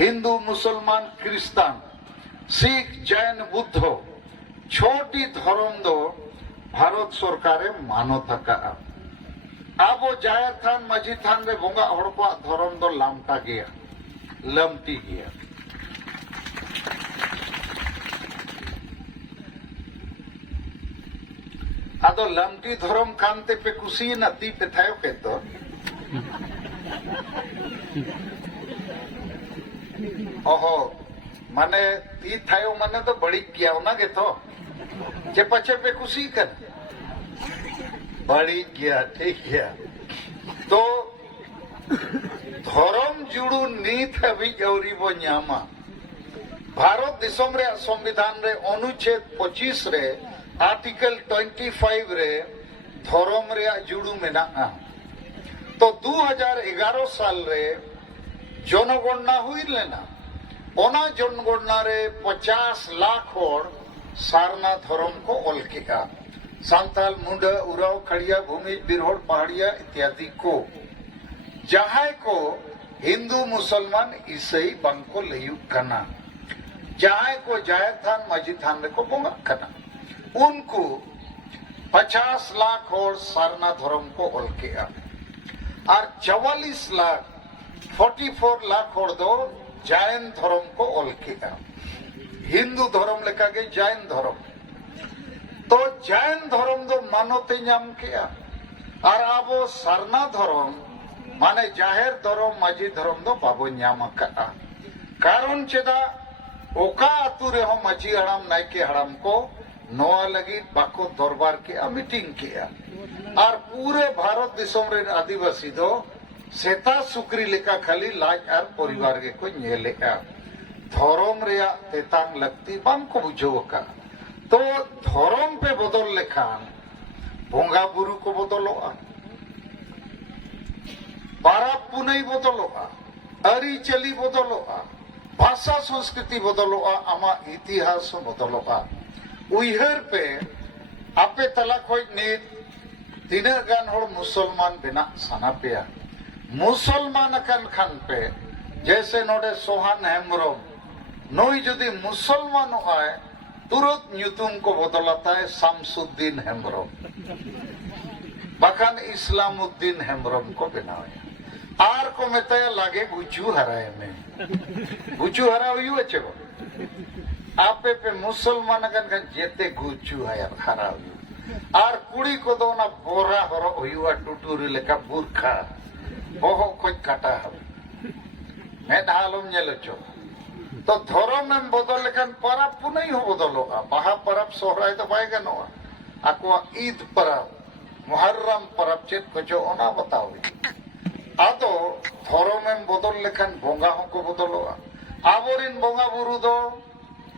हिंदू मुसलमान क्रिस्तान सिख जैन बुद्ध छोटी धर्म दो भारत सरकारे मानत का अब जाहिर थान माझी थान रे बोंगा हड़ को धर्म दो लामटा गया लमटी गया आदो लमटी धर्म कांते पे कुसी न ती पे थायो के तो ओहो माने ती थायो माने तो बड़ी किया ना के तो जे पचे पे कुसी कर बड़ी गया ठीक गया तो धर्म जुड़ू नीत हबी जौरी बो न्यामा भारत दिसम रे संविधान रे अनुच्छेद 25 रे आर्टिकल 25 रे धर्म रे जुड़ू मेना तो 2011 साल रे जनगणना हुई लेना ओना जनगणना रे 50 लाख और सारना धर्म को ऑल किया सांताल मुंडा उराव खड़िया भूमि बिरहोड़ पहाड़िया इत्यादि को जहां को हिंदू मुसलमान ईसाई बंग को लयु कना जहां को जाहिर थान माझी थान को बोंगा कना उनको 50 लाख और सारना धर्म को ऑल किया और 44 लाख 44 लाख और दो जैन धर्म को ऑल किया हिंदू धर्म लेका के जैन धर्म तो जैन धर्म दो मानते नाम किया और अब सारना धर्म माने जाहिर धर्म माझी धर्म दो बाबो नाम का कारण चेदा ओका आतु रे हो माझी हड़ाम नायके हड़ाम को नोआ लगी बाको दरबार किया मीटिंग किया और पूरे भारत दिसम रे आदिवासी दो सेता सुक्री लेका खाली लाज और परिवार के को नेलेका धर्म रे तेतांग लगती बाम को बुझो का तो धर्म पे बदल लेखान बोंगा बुरु को बदलोआ बारा पुनई बदलोआ अरी चली बदलोआ भाषा संस्कृति बदलोआ आमा इतिहास बदलोआ उइहर पे आपे तला खोज नीत तीना गान होड़ मुसलमान बिना सना पेया मुसलमान अकन खान पे जैसे नोडे सोहान हेम्ब्रम नोई जदि मुसलमान आए तुरंत न्यूतुम को बदलाता है शामसुद्दीन हेम्ब्रम बखान इस्लामुद्दीन हेम्ब्रम को बनाया आर को मेताया लागे गुचू हराए में गुचू हरा हुई अच्छे को आपे पे मुसलमान का जेते गुचू हरा हुई आर कुड़ी को दो ना बोरा हरो हुई टुटूरी लेका बुरखा बहु कुछ काटा है मैं ढालूं नेलो चो तो धर्म में बदल लेकिन परब पुनई हो बदलोगा बाहा परब सोहराय तो बाय गनोआ आको ईद परब मुहर्रम परब चेत को ओना बताओ आदो धर्म में बदल लेकिन बोंगा हो को बदलोगा आबोरिन बोंगा बुरु दो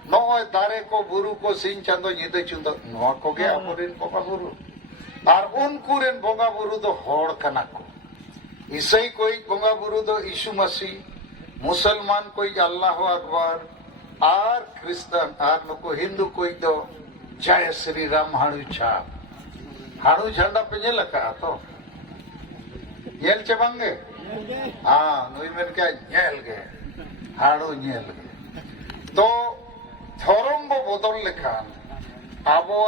नोय दारे को बुरु को सिंह चंदो निदे चुंदो नोआ को गे आबोरिन बोंगा बुरु और उनकुरेन बोंगा बुरु दो होड़ कना को ईसाई कोई बोंगा बुरु दो यीशु मसीह मुसलमान कोई अल्लाह अकबर और क्रिस्तान और नुको हिंदू कोई दो जय श्री राम हाड़ू झंडा पे नेल का तो नेल चे बांगे हाँ नुई में क्या नेल गे हाड़ू नेल गे तो धर्म बो बदल लेखान आबो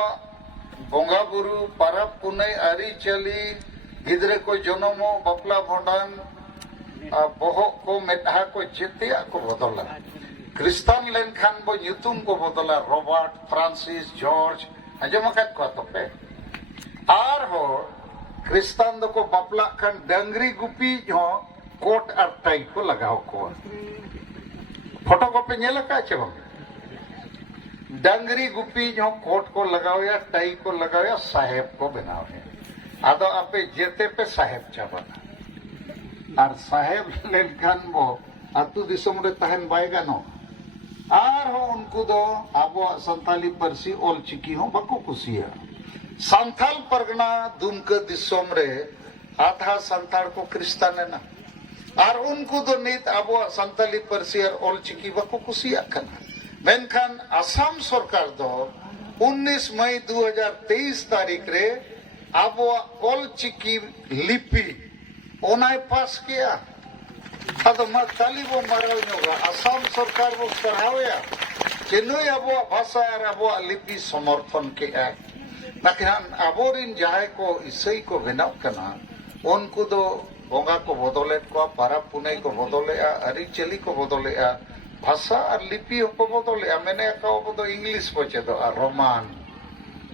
बोंगा बुरु परब पुनई आरी चली गिदरे को जन्मो बपला भंडान बोहो को मेधा को जितिया को बदला क्रिस्तान लेनखान बो न्यूतुम को बदला रॉबर्ट फ्रांसिस जॉर्ज अजमा का तो पे आर हो क्रिस्तान दो को बपला खान डंगरी गुपी जो कोट और टाई को लगाओ को फोटो को पे नेला का चबम डंगरी गुपी जो कोट को लगाओ या टाई को लगाओ या साहेब को बनाओ है आदो आपे जेते पे साहेब चाबना और साहेब लेनखान बो अतु दिसम रे तहन बाय गानो आर हो उनको दो आबो संताली परसी ओल चिकी हो बको कुसिया संथाल परगना दुमका दिसम रे आधा संताल को क्रिस्तान है ना और उनको दो नीत आबो संताली परसी और ओल चिकी बको कुसिया कना मेनखान असम सरकार दो 19 मई 2023 तारीख रे आबो ओल चिकी लिपि ओनाय पास किया अदो मा ताली बो माराव नोगा आसाम सरकार बो सराहया चेन्नई अब भाषा और अब लिपि समर्थन के नाखान आबोरिन जहां को इसई को बनाव कना उनको दो बोंगा को बदले को पारा पुनई को बदले अरिचली को बदले भाषा और लिपि को बदले मैंने को इंग्लिश को चेदो रोमान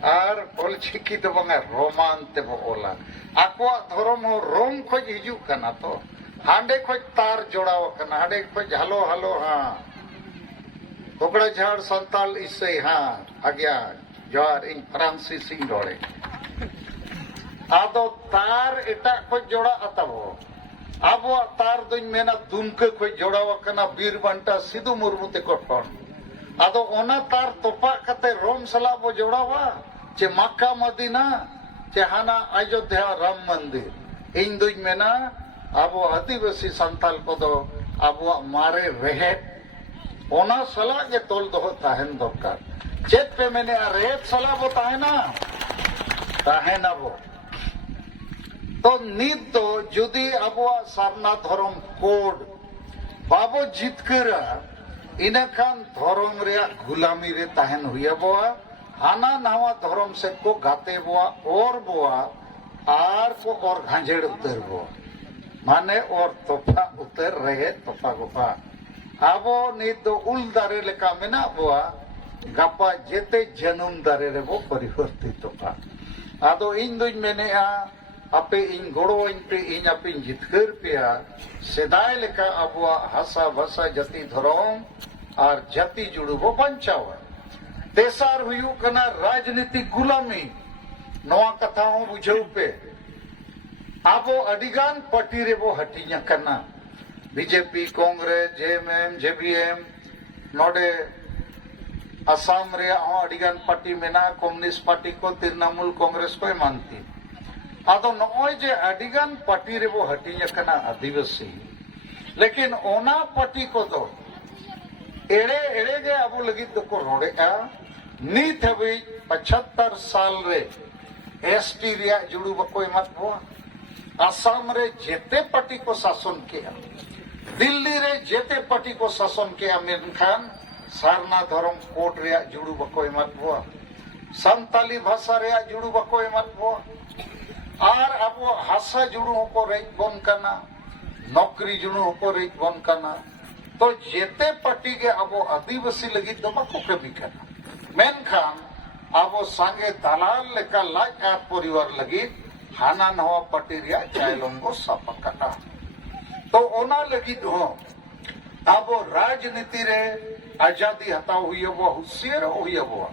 और ऑलचिकी तो बंगा रोमान ते बो ओला आको धर्म रोम खोज हिजू कना तो हांडे खोज तार जोड़ाव कना हांडे खोज हलो हलो हाँ कोकड़ा झाड़ संताल इससे हाँ आज्ञा जोर इन फ्रांसिस सिंह रोड़े आदो तार एटा खोज जोड़ा अतबो अब तार दुन मेना दुमके खोज जोड़ा वकना बीर बंटा सिद्धू मुर्मू ते कोटन आदो ओना तार तोपा कते रोम सला बो जोड़ावा चे मक्का मदीना चे हाना अयोध्या राम मंदिर इन दुन मेना अब आदिवासी संताल को दो अब मारे रहे ओना सला के तोल दो ताहन दरकार चेत पे मैंने रेत सला बो ताहेना बो तो नित तो जुदी अब सारना धर्म कोड बाबो जितकरा इना खान धर्म रे गुलामी रे ताहन हुया बो हाना नवा धर्म से को गाते बोआ और बोआ आर को और घांझेड़ उतर बो माने और तोफा उतर रहे तोफा गोपा आबो नित दो उल दारे लेका मेना बोआ गापा जेते जनुम दारे रे बो परिवर्तित तोफा आदो इन दुन मेने आपे इन गोड़ो इन पे इन आपे इन जितकर पेया सेदाय लेका अबुआ हासा भाषा जाति धर्म और जाति जुड़ू बो बंचावा तेसार हुयू कना राजनीतिक गुलामी नवा कथा हूं बुझेउ पे आबो अडिगान पार्टी रे बो हटिया कना बीजेपी कांग्रेस जेएमएम जेबीएम नोडे असम रे अडिगान पार्टी मेना कम्युनिस्ट पार्टी को तृणमूल कांग्रेस को मानती आदो नॉय जे अडिगान पार्टी रे बो हटिया कना आदिवासी लेकिन ओना पार्टी को तो एड़े एड़े गे अब लगी तो को रोड़े नीत हबी 75 साल रे एसटी रिया जुड़ू बको मत हुआ असम रे जेते पार्टी को शासन किया दिल्ली रे जेते पार्टी को शासन किया मेनखान सारना धर्म कोट रिया जुड़ू बको मत हुआ संताली भाषा रिया जुड़ू बको मत हुआ और अब हासा जुड़ू को रेज बन करना नौकरी जुड़ू को रेज बन करना तो जेते पार्टी के अब आदिवासी लगी तो बको कभी करना मेनखान अब संगे दलाल लेका लाज आ परिवार लगी हाना नवा पार्टी रिया चाइलोंगो सापकटा तो ओना लगी हो अब राजनीति रे आजादी हताव हुई वो हुसियर हुई वो